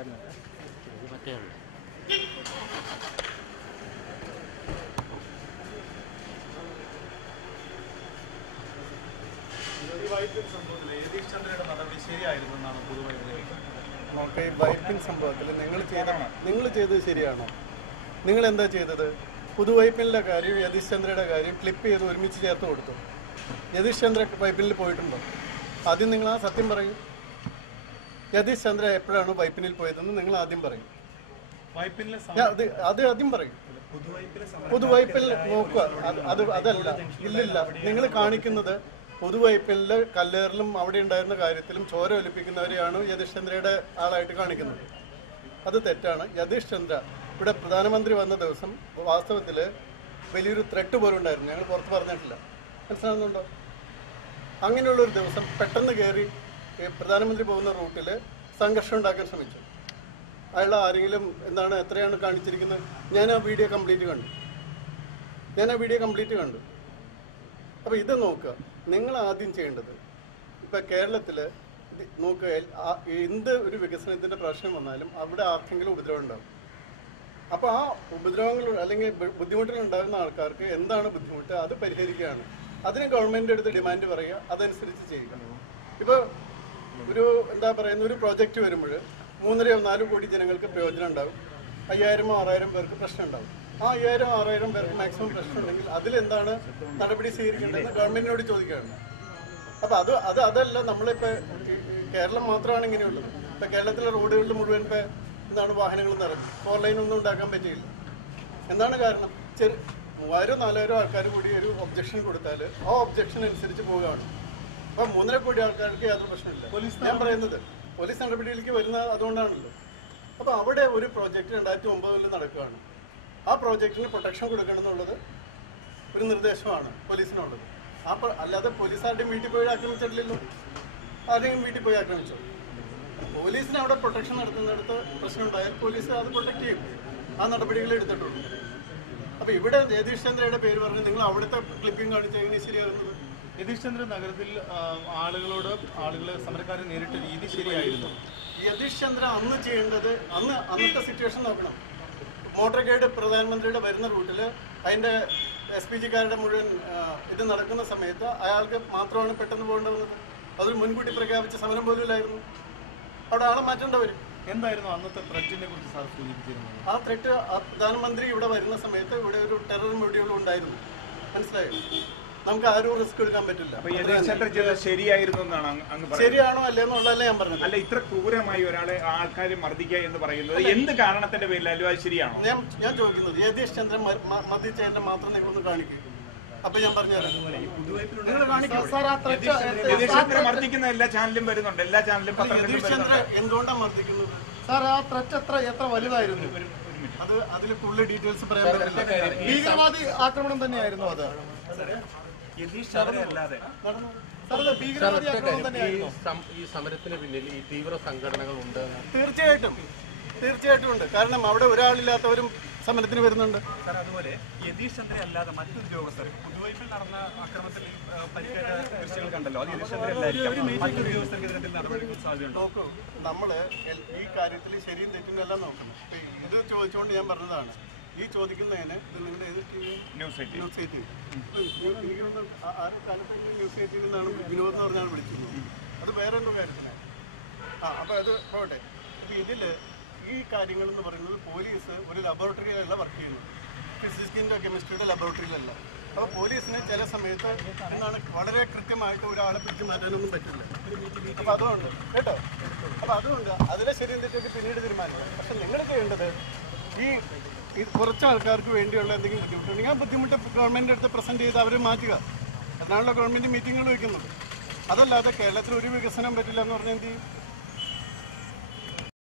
നമുക്ക് ഈ വൈപ്പിൻ സംഭവത്തിൽ നിങ്ങൾ ചെയ്തത് ശരിയാണോ? നിങ്ങൾ എന്താ ചെയ്തത്? പുതുവൈപ്പിനിലെ കാര്യം യതീഷ് ചന്ദ്രയുടെ കാര്യം ക്ലിപ്പ് ചെയ്ത് ഒരുമിച്ച് ചേർത്ത് കൊടുത്തു. യതീഷ് ചന്ദ്ര വൈപ്പിനിൽ പോയിട്ടുണ്ടോ? ആദ്യം നിങ്ങൾ ആ സത്യം പറയും. യതീഷ് ചന്ദ്ര എപ്പോഴാണ് വൈപ്പിനിൽ പോയതെന്ന് നിങ്ങൾ ആദ്യം പറയും. അത് ആദ്യം പറയും. പുതുവൈപ്പിൽ നോക്കുക. അതല്ല, ഇല്ലില്ല. നിങ്ങൾ കാണിക്കുന്നത് പുതുവൈപ്പിലെ കല്ലേറിലും അവിടെ ഉണ്ടായിരുന്ന കാര്യത്തിലും ചോര ഒലിപ്പിക്കുന്നവരെയാണ് യതീഷ് ചന്ദ്രയുടെ ആളായിട്ട് കാണിക്കുന്നത്. അത് തെറ്റാണ്. യതീഷ് ചന്ദ്ര ഇവിടെ പ്രധാനമന്ത്രി വന്ന ദിവസം വാസ്തവത്തിൽ വലിയൊരു ത്രെട്ട് പോലും ഉണ്ടായിരുന്നു. ഞങ്ങൾ പുറത്ത് പറഞ്ഞിട്ടില്ല. മനസ്സിലാകുന്നുണ്ടോ? അങ്ങനെയുള്ളൊരു ദിവസം പെട്ടെന്ന് കയറി പ്രധാനമന്ത്രി പോകുന്ന റൂട്ടിൽ സംഘർഷം ഉണ്ടാക്കാൻ ശ്രമിച്ചു. അയാൾ ആരെങ്കിലും എത്രയാണ് കാണിച്ചിരിക്കുന്നത്? ഞാൻ ആ വീഡിയോ കംപ്ലീറ്റ് കണ്ടു. അപ്പോൾ ഇത് നോക്കുക. നിങ്ങൾ ആദ്യം ചെയ്യേണ്ടത്, ഇപ്പം കേരളത്തിൽ നോക്കുക, എന്ത് ഒരു വികസനത്തിൻ്റെ പ്രശ്നം വന്നാലും അവിടെ ആർക്കെങ്കിലും ഉപദ്രവം ഉണ്ടാകും. അപ്പോൾ ആ ഉപദ്രവങ്ങൾ അല്ലെങ്കിൽ ബുദ്ധിമുട്ടുകൾ ഉണ്ടാകുന്ന ആൾക്കാർക്ക് എന്താണ് ബുദ്ധിമുട്ട് അത് പരിഹരിക്കുകയാണ്. അതിന് ഗവൺമെൻറ് അടുത്ത് ഡിമാൻഡ് പറയുക, അതനുസരിച്ച് ചെയ്യുക. ഇപ്പോൾ ഒരു പ്രോജക്റ്റ് വരുമ്പോൾ 3-4 കോടി ജനങ്ങൾക്ക് പ്രയോജനം ഉണ്ടാകും. 5000-6000 പേർക്ക് പ്രശ്നം ഉണ്ടാകും. ആ 5000-6000 പേർക്ക് മാക്സിമം പ്രശ്നം ഉണ്ടെങ്കിൽ അതിലെന്താണ് നടപടി സ്വീകരിക്കേണ്ടതെന്ന് ഗവൺമെന്റിനോട് ചോദിക്കുകയാണ്. അപ്പം അതല്ല നമ്മളിപ്പോൾ കേരളം മാത്രമാണ് ഇങ്ങനെയുള്ളത്. ഇപ്പം കേരളത്തിലെ റോഡുകളിൽ മുഴുവൻ വാഹനങ്ങൾ നിറഞ്ഞു. 4 ലൈനൊന്നും ഉണ്ടാക്കാൻ പറ്റിയില്ല. എന്താണ് കാരണം? 3000-4000 ആൾക്കാർ കൂടി ഒരു ഒബ്ജക്ഷൻ കൊടുത്താൽ ആ ഒബ്ജക്ഷൻ അനുസരിച്ച് പോവുകയാണ്. അപ്പം 3.5 കോടി ആൾക്കാർക്ക് യാതൊരു പ്രശ്നമില്ല. ഞാൻ പറയുന്നത് പോലീസ് നടപടിയിലേക്ക് വരുന്നത് അതുകൊണ്ടാണല്ലോ. അപ്പോൾ അവിടെ ഒരു പ്രോജക്റ്റ് 2009 നടക്കുകയാണ്. ആ പ്രോജക്റ്റിന് പ്രൊട്ടക്ഷൻ കൊടുക്കണം എന്നുള്ളത് ഒരു നിർദ്ദേശമാണ് പോലീസിനുള്ളത്. അല്ലാതെ പോലീസ് ആരുടെയും വീട്ടിൽ പോയി ആക്രമിച്ചിട്ടില്ലല്ലോ. ആരുടെയും വീട്ടിൽ പോയി ആക്രമിച്ചോ? പോലീസിന് അവിടെ പ്രൊട്ടക്ഷൻ നടത്തുന്നിടത്ത് പ്രശ്നം ഉണ്ടായാൽ പോലീസ് അത് പ്രൊട്ടക്ട് ചെയ്യും. ആ നടപടികൾ എടുത്തിട്ടുള്ളൂ. അപ്പോൾ ഇവിടെ യതീഷ് ചന്ദ്രയുടെ പേര് പറഞ്ഞ് നിങ്ങൾ അവിടുത്തെ ക്ലിപ്പിംഗ് കാണിച്ച് എങ്ങനെ ശരിയാകുന്നത്? യതീഷ് ചന്ദ്ര നഗരത്തിൽ ആളുകളെ സമരക്കാരെ നേരിട്ട രീതി ശരിയായിരുന്നു. യതീഷ് ചന്ദ്ര അന്ന് ചെയ്യേണ്ടത് അന്നത്തെ സിറ്റുവേഷൻ നോക്കണം. മോട്ടോർ ഗൈഡ് പ്രധാനമന്ത്രിയുടെ വരുന്ന റൂട്ടിൽ അതിൻ്റെ SPGക്കാരുടെ മുഴുവൻ ഇത് നടക്കുന്ന സമയത്ത് അയാൾക്ക് മാത്രമാണ് പെട്ടെന്ന് പോകേണ്ടി വന്നത്. അതൊരു മുൻകൂട്ടി പ്രഖ്യാപിച്ച സമരം പോലും ഇല്ലായിരുന്നു. അവിടെ ആളെ മാറ്റേണ്ടവർ. എന്തായിരുന്നു അന്നത്തെ ത്രെറ്റിനെ കുറിച്ച് സാർ സൂചിപ്പിച്ചിരുന്നത്? ആ ത്രെറ്റ് പ്രധാനമന്ത്രി ഇവിടെ വരുന്ന സമയത്ത് ഇവിടെ ഒരു ടെറർ മൊഡ്യൂൾ ഉണ്ടായിരുന്നു. മനസ്സിലായോ? നമുക്ക് ആരും റിസ്ക് എടുക്കാൻ പറ്റില്ല. ശരിയാണോ അല്ലേന്നുള്ളതല്ലേ ഞാൻ പറഞ്ഞത്. അല്ല, ഇത്ര ക്രൂരമായി ഒരാളെ ആൾക്കാരെ മർദ്ദിക്കുക എന്ന് പറയുന്നത് എന്ത് കാരണത്തിന്റെ പേരിലല്ലോ അത് ശരിയാണോ? ഞാൻ ചോദിക്കുന്നത് യതീഷ് ചന്ദ്രൻ മർദ്ദിച്ചതിന്റെ മാത്രം നിങ്ങളൊന്ന് കാണിക്കും. അപ്പൊ ഞാൻ പറഞ്ഞുതരാം. മർദ്ദിക്കുന്ന എല്ലാ ചാനലും വരുന്നുണ്ട്. എല്ലാ ചാനലും യതീഷ് ചന്ദ്ര എന്തുകൊണ്ടാണ് മർദ്ദിക്കുന്നത്? സാർ, ആ ത്രെറ്റ് എത്ര വലുതായിരുന്നു? അതിൽ കൂടുതൽ ഡീറ്റെയിൽസ് പറയാൻ പറ്റില്ല. ഭീകരവാദി ആക്രമണം തന്നെയായിരുന്നു അത്. ഈ സമരത്തിന് പിന്നിൽ ഈ തീവ്ര സംഘടനകൾ ഉണ്ട്. തീർച്ചയായിട്ടും ഉണ്ട്. കാരണം അവിടെ ഒരാളില്ലാത്തവരും സമരത്തിന് വരുന്നുണ്ട്. അതുപോലെ യതീഷ് ചന്ദ്ര അല്ലാതെ മറ്റൊരു ഉദ്യോഗസ്ഥർ പുതുവൈപ്പിൽ നടന്ന ആക്രമണത്തിൽ പരിക്കേറ്റ ദൃശ്യങ്ങൾ കണ്ടല്ലോ. അത് യതീഷ് ചന്ദ്ര മറ്റൊരു ഉദ്യോഗസ്ഥർക്കെതിരെ നടപടികൾ സാധ്യതയുണ്ട്. നോക്കൂ, നമ്മൾ ഈ കാര്യത്തിൽ ശരിയും തെറ്റും എല്ലാം നോക്കണം. ഇത് ചോദിച്ചുകൊണ്ട് ഞാൻ പറഞ്ഞതാണ്. ഈ ചോദിക്കുന്നതിന് നിങ്ങളുടെ ഏത് ന്യൂസ് 8 ന്യൂസ് 8 നിന്നാണ് വിനോദ് എന്ന് പറഞ്ഞാൽ വിളിച്ചിരുന്നത്. അത് വേറെ എന്തോ കാര്യത്തിന്. അപ്പോൾ അത് പോട്ടെ. അപ്പോൾ ഇതിൽ ഈ കാര്യങ്ങൾ എന്ന് പറയുന്നത് പോലീസ് ഒരു ലബോറട്ടറിയിലല്ല വർക്ക് ചെയ്യുന്നത്. ഫിസിക്സിൻ്റെ കെമിസ്ട്രിയുടെ ലബോറട്ടറിയിലല്ല. അപ്പോൾ പോലീസിന് ചില സമയത്ത് വളരെ കൃത്യമായിട്ട് ഒരാളെ പിടിച്ച് മാറ്റാനൊന്നും പറ്റില്ല. അപ്പോൾ അതുകൊണ്ട് അതിലെ ശരിയും തെറ്റൊക്കെ പിന്നീട് തീരുമാനിക്കാം. പക്ഷെ നിങ്ങൾ ചെയ്യേണ്ടത് ഈ കുറച്ച് ആൾക്കാർക്ക് വേണ്ടിയുള്ള എന്തെങ്കിലും ബുദ്ധിമുട്ടുണ്ടെങ്കിൽ ആ ബുദ്ധിമുട്ട് ഗവൺമെൻറ് അടുത്ത് പ്രസൻറ്റ് ചെയ്ത് അവരെ മാറ്റുക. അതിനാണല്ലോ ഗവൺമെൻറ് മീറ്റിങ്ങുകൾ വയ്ക്കുന്നത്. അതല്ലാതെ കേരളത്തിൽ ഒരു വികസനം പറ്റില്ല എന്ന് പറഞ്ഞാൽ എന്ത് ചെയ്യും?